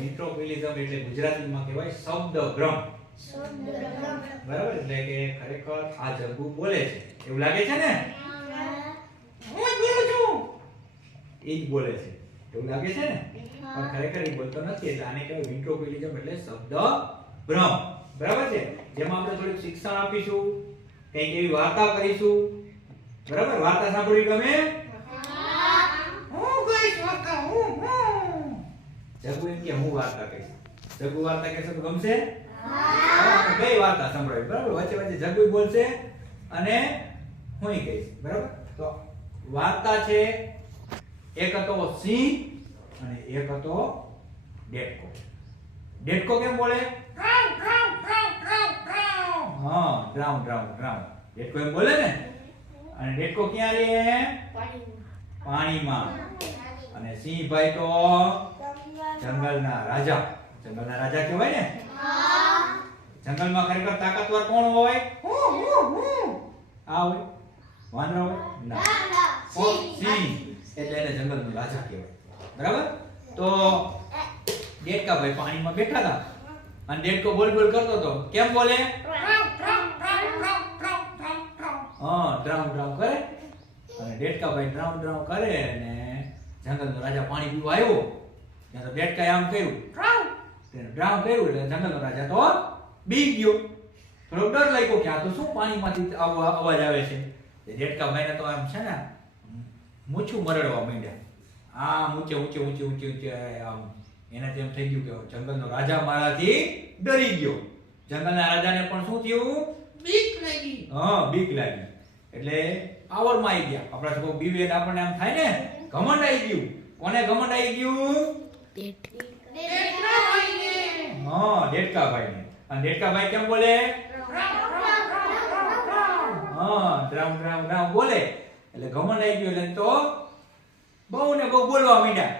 વેન્ટ્રોક્યુલિઝમ એટલે ગુજરાતીમાં કહેવાય શબ્દભ્રમ. બરાબર, એટલે કે ખરેખર આ જગ્ગુ બોલે છે એવું લાગે છે ને? હું જ બોલું છું, એ જ બોલે છે એવું લાગે છે ને? પણ ખરેખર એ બોલતો નથી, એટલે આને કહેવાય વેન્ટ્રોક્યુલિઝમ એટલે શબ્દભ્રમ. બરાબર છે? જેમાં આપણે થોડીક શિક્ષણ આપીશું, કંઈક એવી વાર્તા કરીશું. બરાબર, વાર્તા સાંભળી ગમે? હું કહીશ વાર્તા, હું જગ્ગુ એમ કે હું વાર્તા કહીશ. જગ્ગુ વાર્તા કહેશે તો ગમશે? હા, બે વાર્તા સંભળાવી. બરાબર, વચ્ચે વચ્ચે જગ્ગુ બોલશે અને હુંય કહીશ. બરાબર, તો વાર્તા છે. એક હતો સિંહ અને એક હતો ડેટકો. ડેટકો કેમ બોલે? હા, ડ્રાઉ ડ્રાઉ ડ્રાઉ. ડેટકો એમ બોલે ને. અને ડેટકો ક્યાં રહે? પાણીમાં. અને સિંહભાઈ તો જંગલના રાજા. જંગલના રાજા કહેવાય ને? જંગલમાં ખરેખર તાકાતવર કોણ હોય? આ હોય? વાંદરા હોય? ના, સિંહ. એટલે એને જંગલનો રાજા કહેવાય. બરાબર, તો ડેટકાભાઈ પાણીમાં બેઠા હતા અને ડેટકો બોલ બોલ કરતો હતો. કેમ બોલે? હા, ડ્રાઉ ડ્રાઉ કરે. અને ડેટકાભાઈ ડ્રાઉ ડ્રાઉ કરે અને જંગલનો રાજા પાણી પીવા આવ્યો ત્યાં તો ડેટકાએ આમ કર્યું, તેને ડ્રાઉ કર્યું એટલે જંગલનો રાજા તો બી ગયો. થોડો ડર લાગ્યો કે આ તો શું પાણીમાંથી આવો અવાજ આવે છે. ડેટકાભાઈને તો આમ છે ને મૂછું મરડવા માંડ્યા. આમ ઊંચે ઊંચે ઊંચે ઊંચે ઊંચે આમ એને તેમ થઈ ગયું કે જંગલનો રાજા મારાથી ડરી ગયો. જંગલના રાજાને પણ શું થયું? બીક લાગી. હા, બીક લાગી. એટલે પાવરમાં આવી ગયા. આપણા સૌ બીવે આપણને આમ થાય ને, ઘમંડ આવી ગયું. કોને ઘમંડ આવી ગયું? ડેટકાભાઈને. હા, ડેટકાભાઈને. અને ડેટકાભાઈ કેમ બોલે? હા, ડ્રાઉ ડ્રાઉ ડ્રાઉ બોલે. એટલે ઘમંડ આવી ગયો એટલે તો બહુ ને બહુ બોલવા માંડ્યા.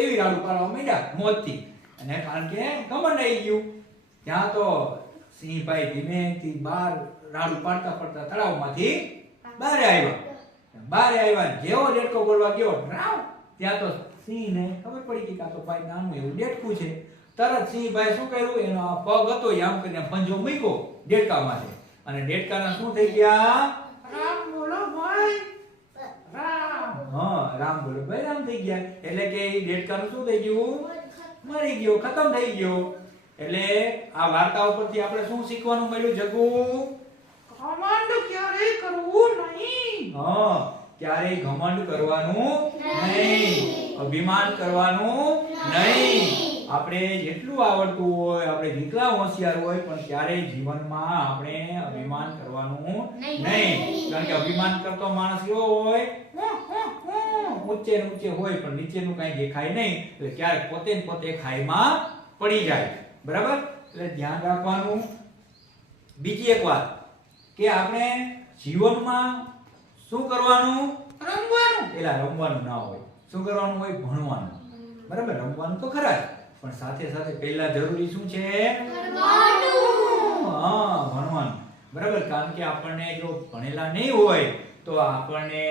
એવી રાડું પાડવા માંડ્યા મોજથી. અને કારણ કે ઘમંડ આવી ગયું. ત્યાં તો સિંહભાઈ ધીમેથી બહાર રાડું પાડતા પાડતા તળાવમાંથી બહાર આવ્યા. બહાર આવ્યા જેવો ડેટકો બોલવા ગયો ડ્રાઉ, ત્યાં તો સિંહને ખબર પડી કે આ તો ભાઈ નાનું એવું ડેટકું છે. તરત સિંહભાઈ શું કર્યું? એનો આ પગ હતો એ આમ કરીને પંજો મૂક્યો ડેટકા માટે. અને ડેટકાના શું થઈ ગયા? રામ બોલો ભાઈ રામ. હા, રામ બોલો ભાઈ રામ થઈ ગયા. એટલે કે એ ડેટકાનું શું થઈ ગયું? મરી ગયો, ખતમ થઈ ગયો. એટલે આ વાર્તા ઉપરથી આપણે શું શીખવાનું મળ્યું જગ્ગુ? ઘમંડ ક્યારેય કરવું નહીં. હા, ક્યારેય ઘમંડ કરવાનું નહીં. અભિમાન કરવાનું નહીં. આપણે જેટલું આવડતું હોય, આપણે જેટલા હોશિયાર હોય, પણ ક્યારેય જીવનમાં આપણે અભિમાન કરવાનું નહીં. કારણ કે અભિમાન કરતો માણસ એવો હોય ઊંચે ઊંચે હોય પણ નીચેનું કઈ દેખાય નહીં. એટલે ક્યારેક પોતે ને પોતે ખાઈમાં પડી જાય. બરાબર, એટલે ધ્યાન રાખવાનું. બીજી એક વાત કે આપણે જીવનમાં શું કરવાનું? રમવાનું. એલા રમવાનું ના હોય. શું કરવાનું હોય? ભણવાનું. બરાબર, રમવાનું તો ખરા જ, પણ સાથે સાથે પહેલા જરૂરી શું છે? ભણવાનું. હા, ભણવાનું. બરાબર, કારણ કે આપણને જો ભણેલા નહીં હોય તો આપણને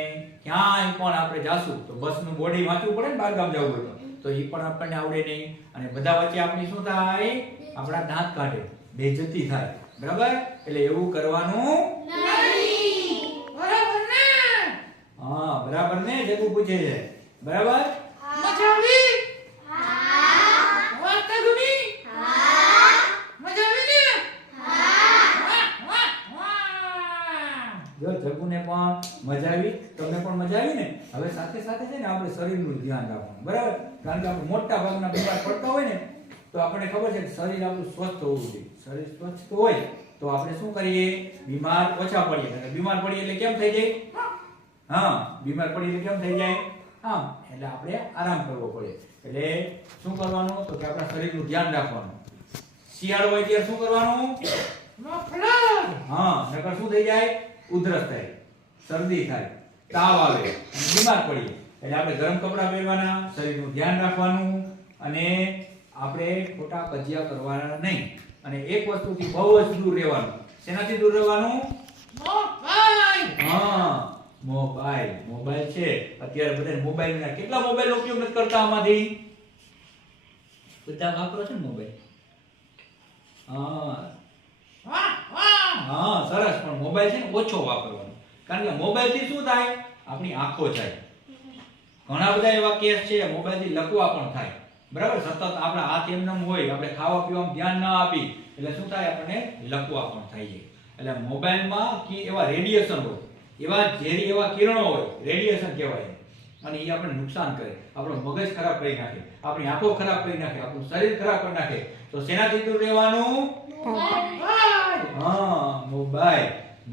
ક્યાંય પણ આપણે જાશું તો બસનું બોડી વાંચવું પડે ને, બહારગામ જવું હોય તો એ પણ આપણને આવડે નહીં. અને બધા વચ્ચે આપણી શું થાય? આપણા દાંત કાઢે, બેઇજ્જતી થાય. બરાબર, એટલે એવું કરવાનું નહીં. બરાબર ને? હા, બરાબર ને? જગ્ગુ પૂછે છે. બરાબર, મજા આવી? હા. વાર્તા ગમી? હા. મજા આવી ને? હા. જો જગ્ગુને પણ મજા આવી, તમને પણ મજા આવી ને? હવે સાથે સાથે છે ને આપણે શરીરનું ધ્યાન રાખવાનું. બરાબર, કારણ કે આપણે મોટા ભાગના બીમાર પડતા હોય ને તો આપણને ખબર છે કે શરીર આપણું સ્વસ્થ હોવું જોઈએ. શરીર સ્વસ્થ હોય તો આપણે શું કરીએ? બીમાર ઓછા પડીએ. એટલે બીમાર પડીએ એટલે કેમ થઈ જાય? હા, બીમાર પડીએ એટલે કેમ થઈ જાય? હા, એટલે આપણે આરામ કરવો પડે. એટલે શું કરવાનું? તો કે આપણા શરીરનું ધ્યાન રાખવાનું. શિયાળો હોય ત્યારે શું કરવાનું? મફલર. હા, નકર શું થઈ જાય? ઉધરસ થાય, શરદી થાય, તાવ આવે અને બીમાર પડીએ. એટલે આપણે ગરમ કપડાં પહેરવાના, શરીરનું ધ્યાન રાખવાનું અને આપણે ખોટા કજિયા કરવાના નહીં. અને એક વસ્તુથી બહુ જ દૂર રહેવાનું. શેનાથી દૂર રહેવાનું? મોબાઈલ. હા, મોબાઈલ. મોબાઈલ છે અત્યારે બધા મોબાઈલના કેટલા મોબાઈલનો ઉપયોગ નથી કરતા આમાંથી? બધા વાપરો છો ને મોબાઈલ? હા સરસ, પણ મોબાઈલ છે ને ઓછો વાપરવાનો. કારણ કે મોબાઈલ થી શું થાય? આપણી આંખો જાય. ઘણા બધા એવા કેસ છે મોબાઈલ થી લકવા પણ થાય. બરાબર, સતત આપણા હાથ એમનેમ હોય, આપણે ખાવા પીવામાં ધ્યાન ન આપી એટલે શું થાય? આપણને લકવા પણ થાય છે. એટલે મોબાઈલમાં એવા રેડિયેશન હોય, એવા ઝેરી એવા કિરણો હોય, રેડિયેશન કહેવાય, અને એ આપણને નુકસાન કરે. આપણો મગજ ખરાબ કરી નાખે, આપણી આંખો ખરાબ કરી નાખે, આપણું શરીર ખરાબ કરી નાખે. તો શેનાથી દૂર રહેવાનું? મોબાઈલ.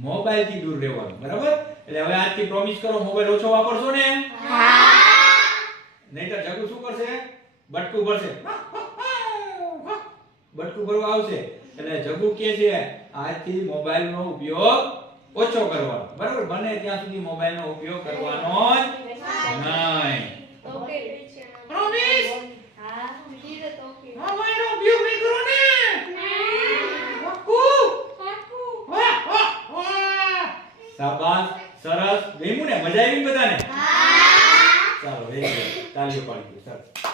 મોબાઈલ થી દૂર રહેવાનું. બરાબર, એટલે હવે આજથી પ્રોમિસ કરો, મોબાઈલ ઓછો વાપરશો ને? નહીતર જગુ શું કરશે? બટકું ભરશે. બટકું ભરવા આવશે. એટલે જગુ કે છે આજથી મોબાઈલ નો ઉપયોગ ઓછો કરવાનો. બરાબર, બને ત્યાં સુધી મોબાઈલ નો ઉપયોગ કરવાનો જ નહીં. પ્રોમિસ? હા, મોબાઈલ નો ઉપયોગ નહીં કરો ને? શાબાશ, સરસ. ગમ્યું ને? મજા આવી બધાને? ચાલો, વેરી ગુડ. તાળીઓ પાડી દો. સરસ.